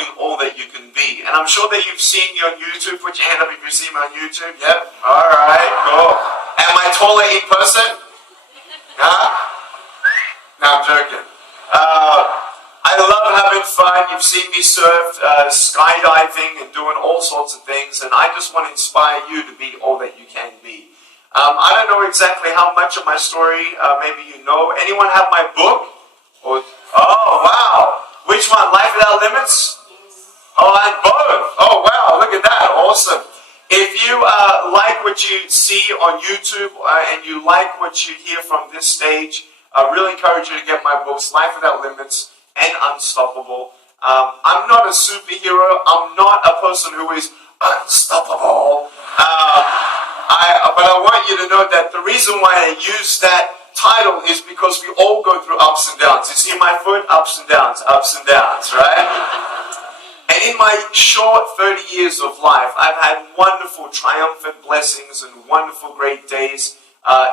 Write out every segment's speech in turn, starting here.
becoming all that you can be. And I'm sure that you've seen me on YouTube. Put your hand up if you see me on YouTube. Yep. All right. Cool. Am I taller in person? Huh? No, I'm joking. I love having fun. You've seen me surf, skydiving, and doing all sorts of things. And I just want to inspire you to be all that you can be. I don't know exactly how much of my story maybe you know. Anyone have my book? Or, oh, wow. Which one? Life Without Limits? Oh, and both. Oh, wow. Look at that. Awesome. If you like what you see on YouTube and you like what you hear from this stage, I really encourage you to get my books, Life Without Limits and Unstoppable. I'm not a superhero. I'm not a person who is unstoppable. But I want you to know that the reason why I use that title is because we all go through ups and downs. You see my foot? Ups and downs, right? And in my short 30 years of life, I've had wonderful triumphant blessings and wonderful great days,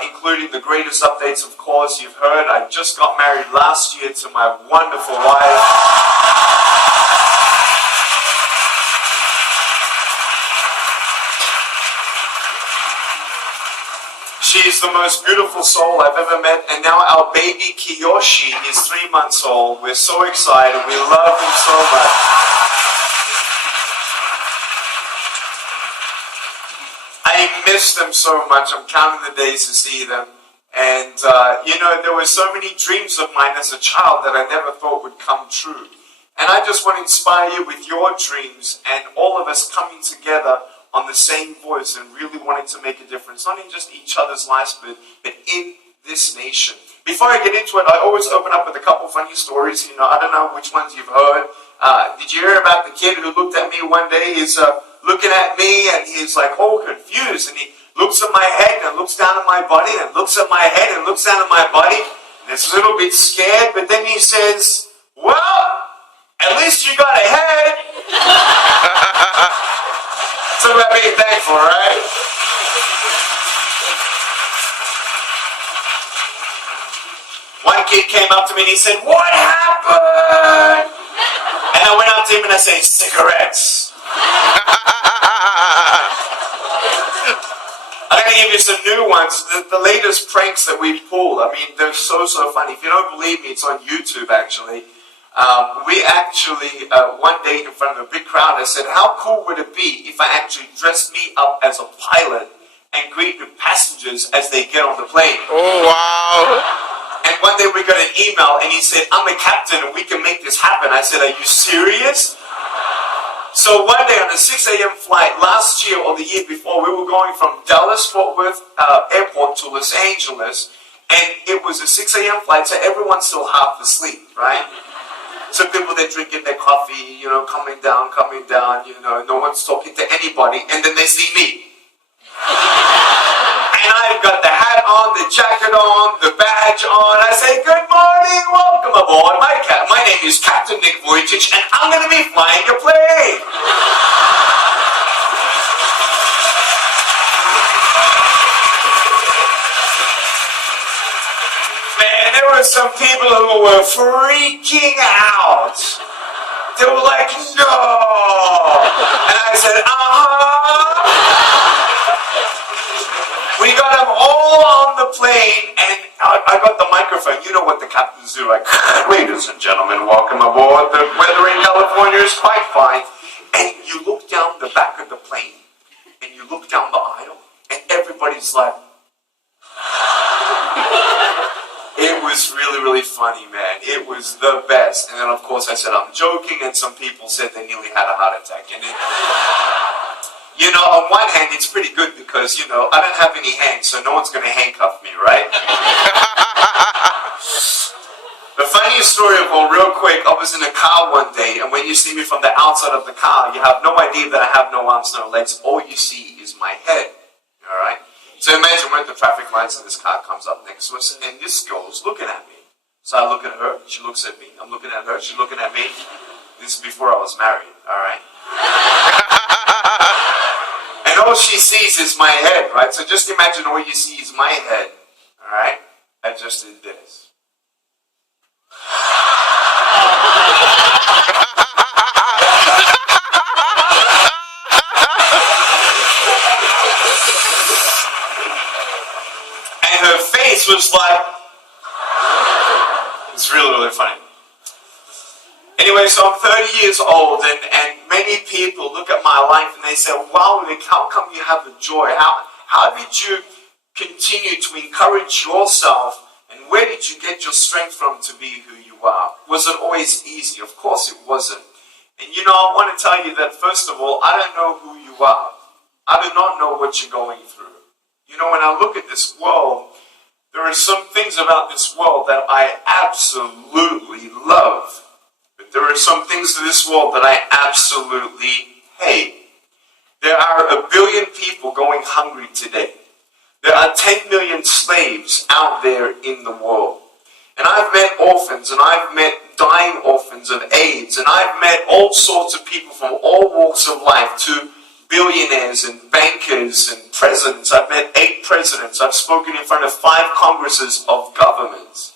including the greatest updates, of course, you've heard. I just got married last year to my wonderful wife. She is the most beautiful soul I've ever met, and now our baby Kiyoshi is 3 months old. We're so excited. We love him so much. I miss them so much. I'm counting the days to see them. And, there were so many dreams of mine as a child that I never thought would come true. And I just want to inspire you with your dreams and all of us coming together on the same voice and really wanting to make a difference, not in just each other's lives, but in this nation. Before I get into it, I always open up with a couple funny stories. I don't know which ones you've heard. Did you hear about the kid who looked at me one day? He's looking at me and he's like all confused, and he looks at my head and looks down at my body and looks at my head and looks down at my body, and is a little bit scared, but then he says, "Well, at least you got a head." So about being thankful, right? One kid came up to me and he said, "What happened?" And I went up to him and I said, "Cigarettes." I'm going to give you some new ones. The latest pranks that we've pulled, I mean, they're so funny. If you don't believe me, it's on YouTube, actually. We actually, one day in front of a big crowd, I said, how cool would it be if I actually dressed me up as a pilot and greet the passengers as they get on the plane? Oh, wow. And one day we got an email and he said, "I'm a captain and we can make this happen." I said, "Are you serious?" So one day on a 6 a.m. flight last year or the year before, we were going from Dallas-Fort Worth Airport to Los Angeles, and it was a 6 a.m. flight, so everyone's still half asleep, right? So people, they're drinking their coffee, coming down, no one's talking to anybody, and then they see me. And I've got the hat on, the jacket on, the badge on. I say, "Good morning, welcome aboard. My name is Captain Nick Vujicic, and I'm going to be flying your plane." Man, there were some people who were freaking out. They were like, "No." And I said, We got them all on the plane, and I got the microphone. You know what the captains do, like, "Ladies and gentlemen, welcome aboard. The weather in California is quite fine." And you look down the back of the plane, and you look down the aisle, and everybody's like, it was really, really funny, man. It was the best. And then, of course, I said, I'm joking, and some people said they nearly had a heart attack. And on one hand, it's pretty good because, I don't have any hands, so no one's going to handcuff me, right? The funniest story of all, real quick, I was in a car one day, and when you see me from the outside of the car, you have no idea that I have no arms, no legs. All you see is my head, all right? So imagine when the traffic lights and this car comes up next to us, and this girl's looking at me. So I look at her, she looks at me, I'm looking at her, she's looking at me. This is before I was married, all right? And all she sees is my head, right? So just imagine all you see is my head, all right? I just did this. just like, it's really, really funny. Anyway, so I'm 30 years old, and many people look at my life and they say, wow, Nick, how come you have the joy? How did you continue to encourage yourself, and where did you get your strength from to be who you are? Was it always easy? Of course it wasn't. And you know, I want to tell you that, first of all, I don't know who you are. I do not know what you're going through. You know, when I look at this world, there are some things about this world that I absolutely love. But there are some things to this world that I absolutely hate. There are 1 billion people going hungry today. There are 10 million slaves out there in the world. And I've met orphans, and I've met dying orphans of AIDS, and I've met all sorts of people from all walks of life, to billionaires and bankers and presidents. I've met 8 presidents. I've spoken in front of 5 congresses of governments.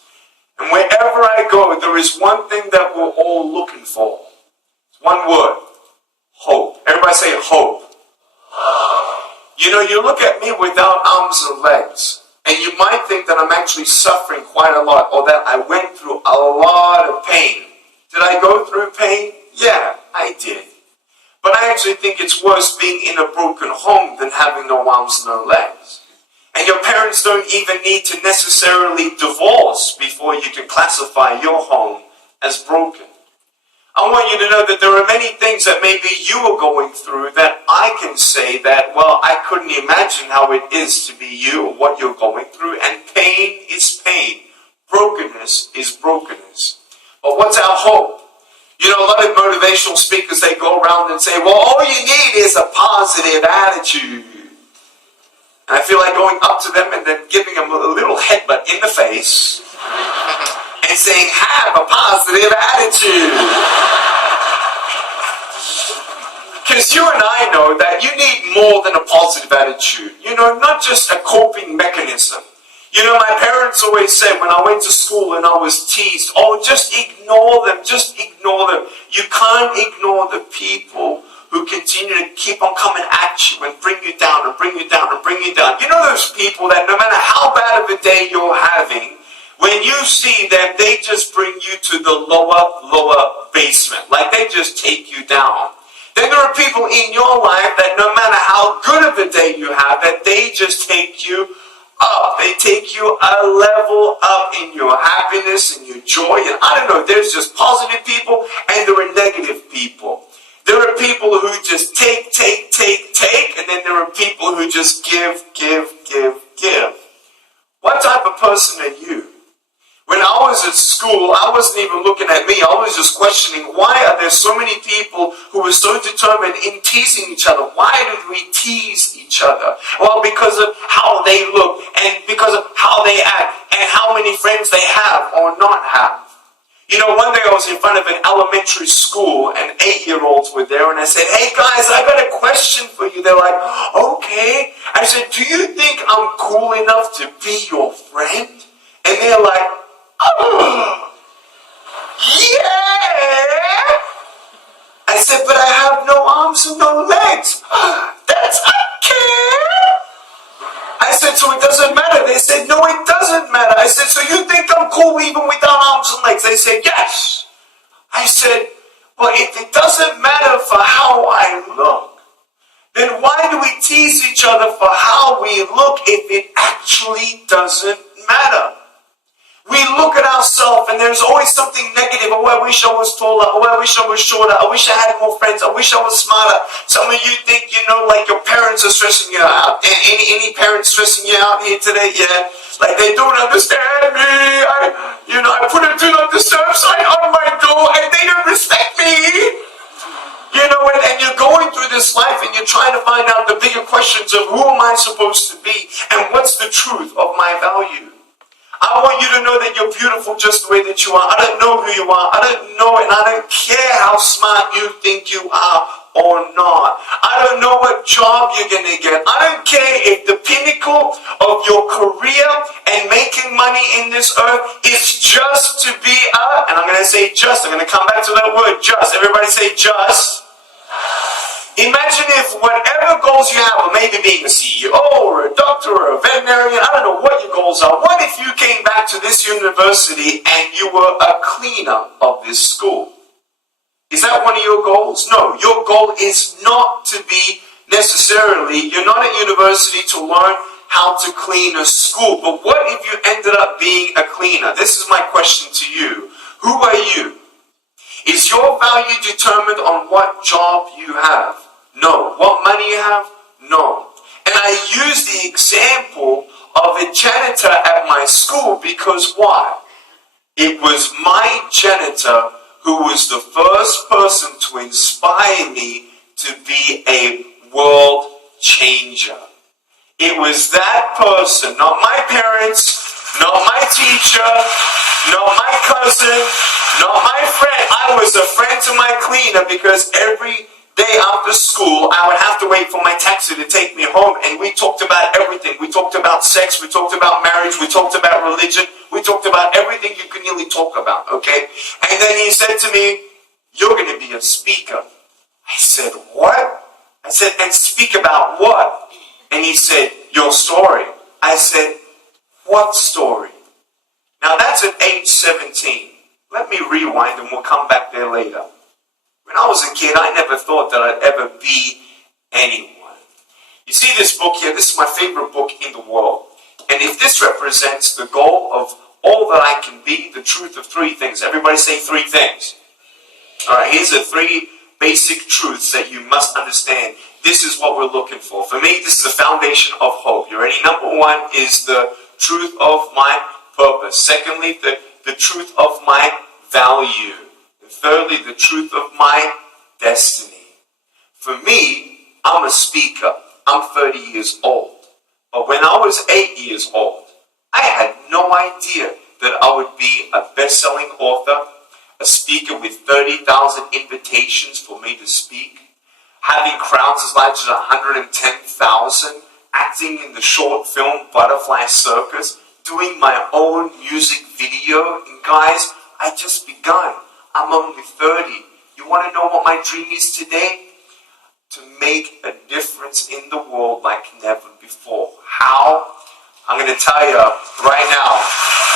And wherever I go, there is one thing that we're all looking for. It's one word: hope. Everybody say hope. You know, you look at me without arms or legs, and you might think that I'm actually suffering quite a lot, or that I went through a lot of pain. Did I go through pain? Yeah, I did. But I actually think it's worse being in a broken home than having no arms, no legs. And your parents don't even need to necessarily divorce before you can classify your home as broken. I want you to know that there are many things that maybe you are going through that I can say that, well, I couldn't imagine how it is to be you or what you're going through. And pain is pain. Brokenness is brokenness. But what's our hope? You know, a lot of motivational speakers, they go around and say, well, all you need is a positive attitude. And I feel like going up to them and then giving them a little headbutt in the face and saying, have a positive attitude. Because you and I know that you need more than a positive attitude. You know, not just a coping mechanism. You know, my parents always said when I went to school and I was teased, oh, just ignore them, just ignore them. You can't ignore the people who continue to keep on coming at you and bring you down and bring you down and bring you down. You know those people that no matter how bad of a day you're having, when you see them, they just bring you to the lower basement. Like they just take you down. Then there are people in your life that no matter how good of a day you have, that they just take you up. They take you a level up in your happiness and your joy. And I don't know, there's just positive people and there are negative people. There are people who just take, and then there are people who just give. What type of person are you? When I was at school, I wasn't even looking at me. I was just questioning, why are there so many people who are so determined in teasing each other? Why did we tease each other? Well, because of how they look and because of how they act and how many friends they have or not have. You know, one day I was in front of an elementary school and 8-year-olds were there and I said, hey guys, I got a question for you. They're like, okay. I said, do you think I'm cool enough to be your friend? And they're like, oh, yeah. I said, but I have no arms and no legs. That's okay. I said, so it doesn't matter. They said, no, it doesn't matter. I said, so you think I'm cool even without arms and legs? They said, yes. I said, well, if it doesn't matter for how I look, then why do we tease each other for how we look if it actually doesn't matter? We look at ourselves and there's always something negative. Oh, I wish I was taller. Oh, I wish I was shorter. I wish I had more friends. I wish I was smarter. Some of you think, you know, like your parents are stressing you out. Any parents stressing you out here today? Yeah. Like they don't understand me. I put a do not disturb sign on my door and they don't respect me. You know, and you're going through this life and you're trying to find out the bigger questions of who am I supposed to be and what's the truth of my value. I want you to know that you're beautiful just the way that you are. I don't know who you are. I don't know and I don't care how smart you think you are or not. I don't know what job you're going to get. I don't care if the pinnacle of your career and making money in this earth is just to be and I'm going to say just, I'm going to come back to that word just. Everybody say just. Imagine if whatever goals you have, or maybe being a CEO or a doctor or a veterinarian, I don't know what your goals are. What if you came back to this university and you were a cleaner of this school? Is that one of your goals? No, your goal is not to be necessarily, you're not at university to learn how to clean a school. But what if you ended up being a cleaner? This is my question to you. Who are you? Is your value determined on what job you have? No. What money you have? No. And I use the example of a janitor at my school because why? It was my janitor who was the first person to inspire me to be a world changer. It was that person, not my parents, not my teacher, not my cousin, not my friend. I was a friend to my cleaner because every day after school I would have to wait for my taxi to take me home, and we talked about everything. We talked about sex, we talked about marriage, we talked about religion, we talked about everything you could nearly talk about, okay? And then he said to me, "You're going to be a speaker." I said, "What?" I said, "And speak about what?" And he said, "Your story." I said, "What story?" Now that's at age 17. Let me rewind and we'll come back there later. When I was a kid, I never thought that I'd ever be anyone. You see this book here? This is my favorite book in the world. And if this represents the goal of all that I can be, the truth of three things. Everybody say three things. All right, here's the three basic truths that you must understand. This is what we're looking for. For me, this is the foundation of hope. You ready? Number one is the truth of my purpose. Secondly, the truth of my value. And thirdly, the truth of my destiny. For me, I'm a speaker. I'm 30 years old. But when I was 8 years old, I had no idea that I would be a best-selling author, a speaker with 30,000 invitations for me to speak, having crowds as large as 110,000, acting in the short film Butterfly Circus, doing my own music video. And guys, I just begun. I'm only 30. You want to know what my dream is today? To make a difference in the world like never before. How? I'm going to tell you right now.